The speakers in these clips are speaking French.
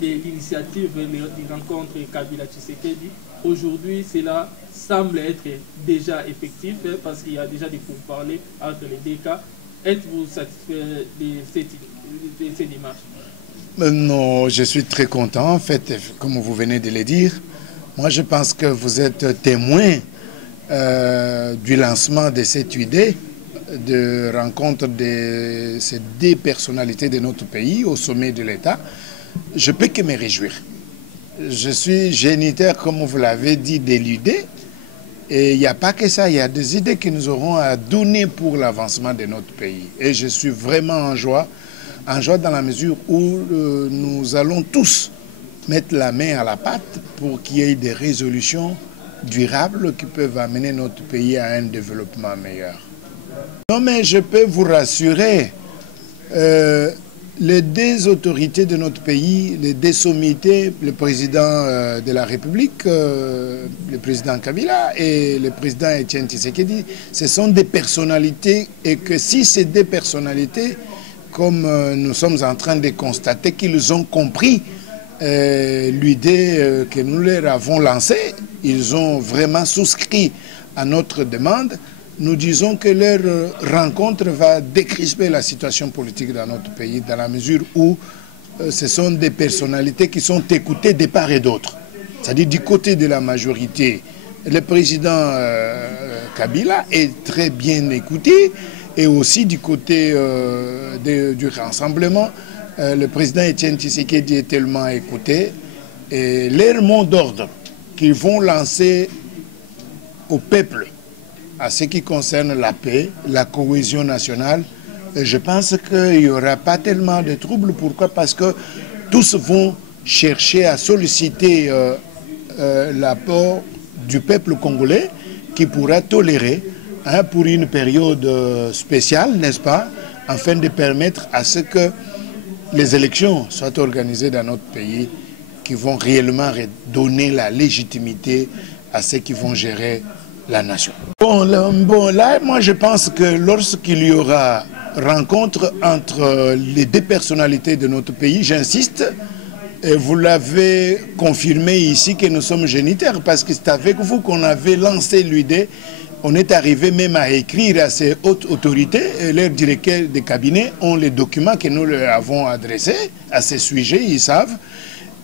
de l'initiative des rencontres Kabila-Tshisekedi. Aujourd'hui, cela semble être déjà effectif parce qu'il y a déjà des pourparlers entre les deux cas. Êtes-vous satisfait de cette démarche? Non, je suis très content. En fait, comme vous venez de le dire, moi je pense que vous êtes témoin du lancement de cette idée de rencontre de ces deux personnalités de notre pays au sommet de l'État. Je peux que me réjouir. Je suis géniteur, comme vous l'avez dit, de l'idée. Et il n'y a pas que ça, il y a des idées que nous aurons à donner pour l'avancement de notre pays. Et je suis vraiment en joie dans la mesure où nous allons tous mettre la main à la pâte pour qu'il y ait des résolutions durables qui peuvent amener notre pays à un développement meilleur. Non, mais je peux vous rassurer, les deux autorités de notre pays, les deux sommités, le président de la République, le président Kabila et le président Etienne Tshisekedi, ce sont des personnalités et que si ces deux personnalités, comme nous sommes en train de constater qu'ils ont compris l'idée que nous leur avons lancée, ils ont vraiment souscrit à notre demande. Nous disons que leur rencontre va décrisper la situation politique dans notre pays dans la mesure où ce sont des personnalités qui sont écoutées de part et d'autre. C'est-à-dire du côté de la majorité, le président Kabila est très bien écouté et aussi du côté du rassemblement, le président Etienne Tshisekedi est tellement écouté et leur mot d'ordre qu'ils vont lancer au peuple à ce qui concerne la paix, la cohésion nationale, je pense qu'il n'y aura pas tellement de troubles. Pourquoi? Parce que tous vont chercher à solliciter l'apport du peuple congolais qui pourra tolérer pour une période spéciale, n'est-ce pas, afin de permettre à ce que les élections soient organisées dans notre pays qui vont réellement donner la légitimité à ceux qui vont gérer la nation. Bon, là, moi je pense que lorsqu'il y aura rencontre entre les deux personnalités de notre pays, j'insiste, et vous l'avez confirmé ici que nous sommes génitaires, parce que c'est avec vous qu'on avait lancé l'idée. On est arrivé même à écrire à ces hautes autorités, et leurs directeurs de cabinet ont les documents que nous leur avons adressés à ces sujets, ils savent.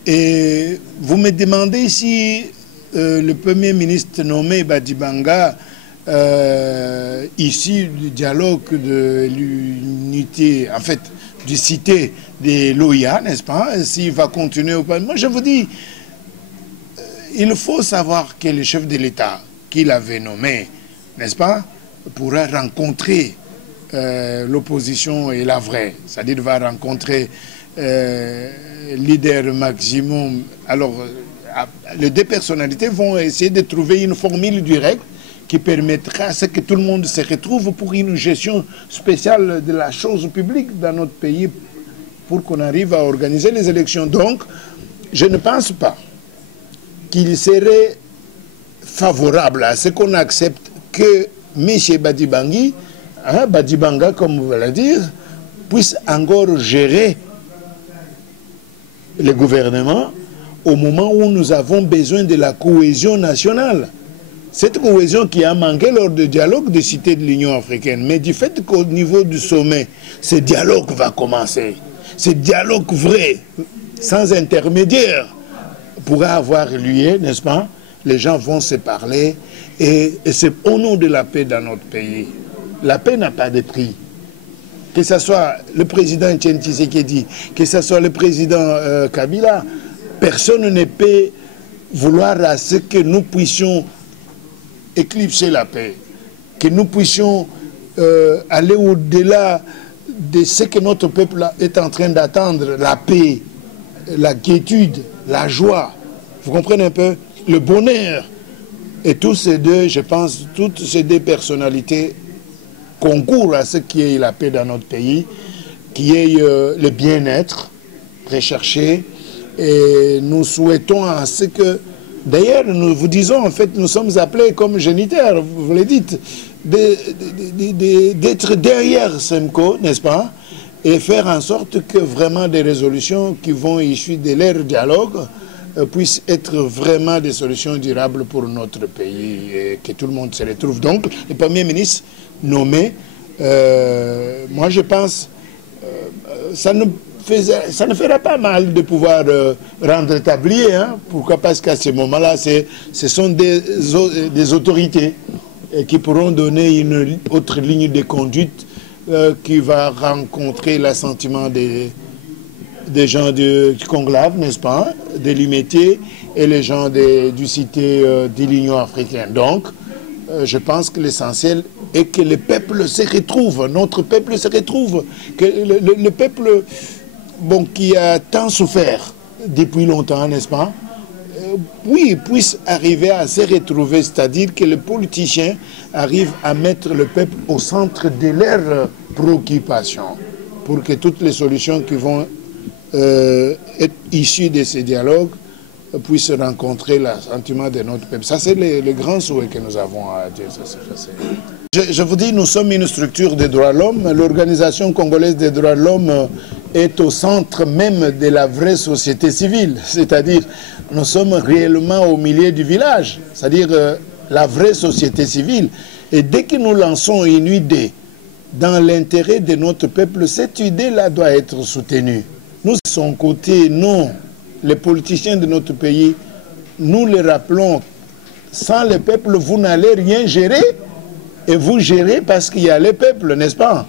Et vous me demandez si le Premier ministre nommé Badibanga, issu du dialogue de l'unité, en fait, du cité de l'OIA, n'est-ce pas, s'il va continuer ou pas. Moi, je vous dis, il faut savoir que le chef de l'État qu'il avait nommé, n'est-ce pas, pourra rencontrer l'opposition et la vraie, c'est-à-dire va rencontrer leader maximum. Alors, les deux personnalités vont essayer de trouver une formule directe qui permettra à ce que tout le monde se retrouve pour une gestion spéciale de la chose publique dans notre pays pour qu'on arrive à organiser les élections. Donc, je ne pense pas qu'il serait favorable à ce qu'on accepte que M. Badibanga, comme vous l'avez dit, puisse encore gérer le gouvernement au moment où nous avons besoin de la cohésion nationale. Cette cohésion qui a manqué lors du dialogue des cités de l'Union africaine. Mais du fait qu'au niveau du sommet, ce dialogue va commencer. Ce dialogue vrai, sans intermédiaire, pourra avoir lieu, n'est-ce pas? Les gens vont se parler et c'est au nom de la paix dans notre pays. La paix n'a pas de prix. Que ce soit le président Etienne Tshisekedi, que ce soit le président Kabila, personne ne peut vouloir à ce que nous puissions éclipser la paix, que nous puissions aller au-delà de ce que notre peuple est en train d'attendre, la paix, la quiétude, la joie, vous comprenez un peu, le bonheur. Et tous ces deux, je pense, toutes ces deux personnalités concourent à ce qui est la paix dans notre pays, qui est le bien-être recherché. Et nous souhaitons à ce que, d'ailleurs, nous vous disons, en fait, nous sommes appelés comme génitaires, vous le dites, d'être derrière Semco, n'est-ce pas? et faire en sorte que vraiment des résolutions qui vont issues de leur dialogue puissent être vraiment des solutions durables pour notre pays et que tout le monde se retrouve. Donc, le Premier ministre nommé, moi je pense, ça ne fera pas mal de pouvoir rendre tablier. Hein? Pourquoi? Parce qu'à ce moment-là, ce sont des autorités qui pourront donner une autre ligne de conduite qui va rencontrer l'assentiment des gens du conclave, n'est-ce pas, de l'UMT et les gens du cité de l'Union africaine. Donc, je pense que l'essentiel est que le peuple se retrouve, notre peuple se retrouve, que le peuple qui a tant souffert depuis longtemps, n'est-ce pas, oui, puisse arriver à se retrouver, c'est-à-dire que les politiciens arrivent à mettre le peuple au centre de leurs préoccupations pour que toutes les solutions qui vont être issues de ces dialogues puissent rencontrer l'assentiment de notre peuple. Ça, c'est le grand souhait que nous avons à dire. Je vous dis, nous sommes une structure des droits de l'homme. L'Organisation congolaise des droits de l'homme est au centre même de la vraie société civile. C'est-à-dire, nous sommes réellement au milieu du village. C'est-à-dire la vraie société civile. Et dès que nous lançons une idée dans l'intérêt de notre peuple, cette idée-là doit être soutenue. Nous, de son côté, non. Les politiciens de notre pays, nous les rappelons, sans le peuple, vous n'allez rien gérer. Et vous gérez parce qu'il y a le peuple, n'est-ce pas?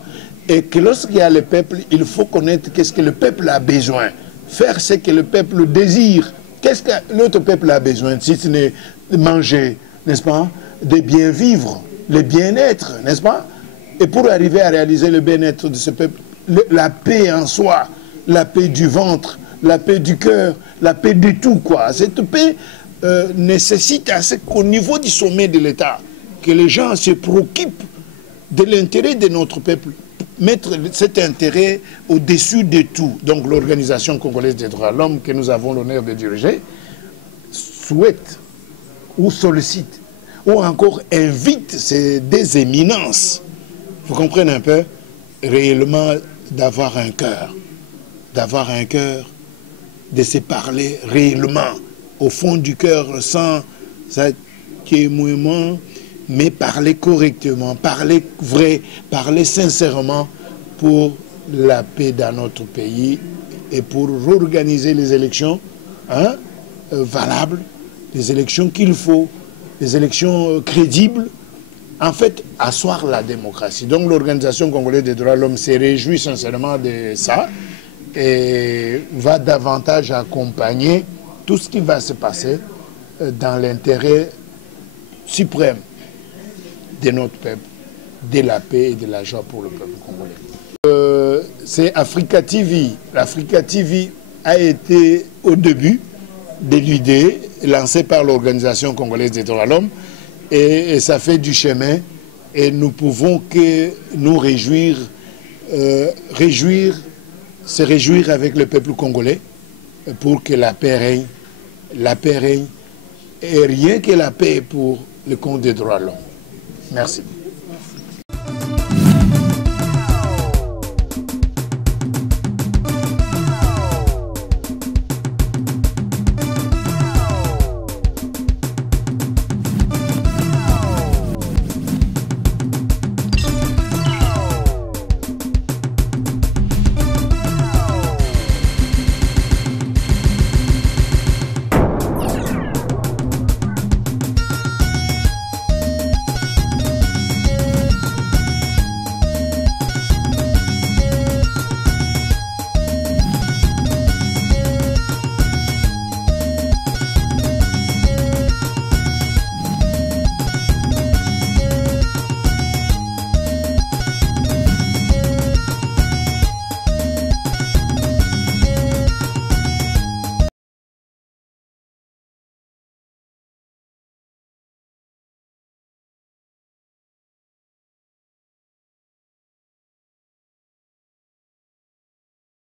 Et que lorsqu'il y a le peuple, il faut connaître qu'est-ce que le peuple a besoin. Faire ce que le peuple désire. Qu'est-ce que l'autre peuple a besoin? Si ce n'est de manger, n'est-ce pas? De bien vivre, le bien-être, n'est-ce pas? Et pour arriver à réaliser le bien-être de ce peuple, la paix en soi, la paix du ventre, la paix du cœur, la paix de tout, quoi. Cette paix nécessite à ce qu'au niveau du sommet de l'État, que les gens se préoccupent de l'intérêt de notre peuple, mettre cet intérêt au-dessus de tout. Donc l'Organisation congolaise des droits de l'homme, que nous avons l'honneur de diriger, souhaite ou sollicite ou encore invite ces des éminences, vous comprenez un peu, réellement d'avoir un cœur, de se parler réellement, au fond du cœur, sans émouement, mais parler correctement, parler vrai, parler sincèrement pour la paix dans notre pays et pour réorganiser les élections valables, les élections qu'il faut, les élections crédibles, en fait, asseoir la démocratie. Donc l'Organisation congolaise des droits de l'homme se réjouit sincèrement de ça et va davantage accompagner tout ce qui va se passer dans l'intérêt suprême de notre peuple, de la paix et de la joie pour le peuple congolais. C'est Africa TV. L'Africa TV a été au début de l'idée lancée par l'Organisation congolaise des droits de l'homme et ça fait du chemin et nous pouvons que nous se réjouir avec le peuple congolais pour que la paix règne et rien que la paix pour le compte des droits de l'homme. Merci.